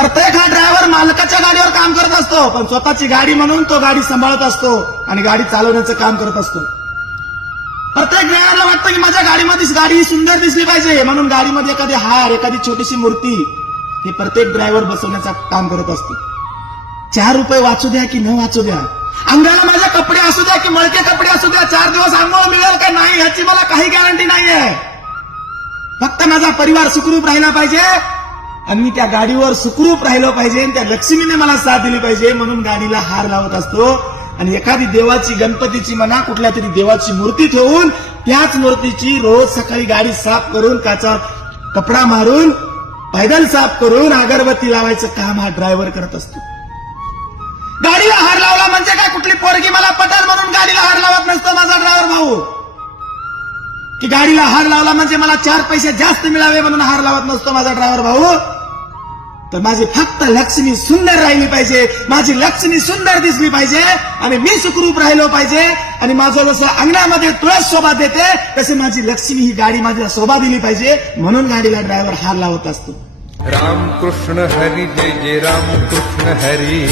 प्रत्येक हा ड्रायव्हर मालकाच्या गाडीवर काम करत असतो, पण स्वतःची गाडी म्हणून तो गाडी सांभाळत असतो आणि गाडी चालवण्याचं काम करत असतो. प्रत्येक ड्रायव्हरला वाटतं की माझ्या गाडीमध्ये गाडी सुंदर दिसली पाहिजे, म्हणून गाडीमध्ये एखादी हार, एखादी छोटीशी मूर्ती हे प्रत्येक ड्रायव्हर बसवण्याचं काम करत असतो. 4 रुपये वाचू द्या की न वाचू द्या, अंगाला माझे कपडे असू द्या की मळके कपडे असू द्या, 4 दिवस आंघोळ मिळेल का नाही याची मला काही गॅरंटी नाहीये. फक्त माझा परिवार सुखरूप राहिला पाहिजे आणि मी त्या गाडीवर सुखरूप राहिलो पाहिजे, त्या लक्ष्मीने मला साथ दिली पाहिजे, म्हणून गाडीला हार लावत असतो. आणि एखादी देवाची, गणपतीची म्हणा, कुठल्या तरी देवाची मूर्ती ठेवून त्याच मूर्तीची रोज सकाळी गाडी साफ करून, काचा कपडा मारून, पैदल साफ करून, अगरबत्ती लावायचं काम हा ड्रायव्हर करत असतो. गाडीला हार लावला म्हणजे काय कुठली पोरगी मला पटेल म्हणून गाडीला हार लावत नसतो माझा ड्रायव्हर भाऊ, की गाडीला हार लावला म्हणजे मला 4 पैसे जास्त मिळावे म्हणून हार लावत नसतो माझा ड्रायव्हर भाऊ. तर माझी फक्त लक्ष्मी सुंदर राहिली पाहिजे, माझी लक्ष्मी सुंदर दिसली पाहिजे आणि मी सुखरूप राहिलो पाहिजे. आणि माझं जसं अंगणामध्ये तुळस शोभा देते तसे माझी लक्ष्मी ही गाडी माझ्या शोभा दिली पाहिजे, म्हणून गाडीला ड्रायव्हर हार लावत असतो. राम कृष्ण हरी जय जय राम कृष्ण हरी,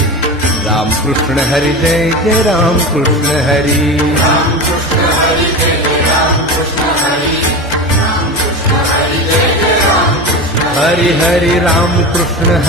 राम कृष्ण हरी जय जय राम कृष्ण हरी, राम कृष्ण हरी जय जय राम कृष्ण हरी, राम कृष्ण हरी जय जय राम कृष्ण हरी, हरी हरी राम कृष्ण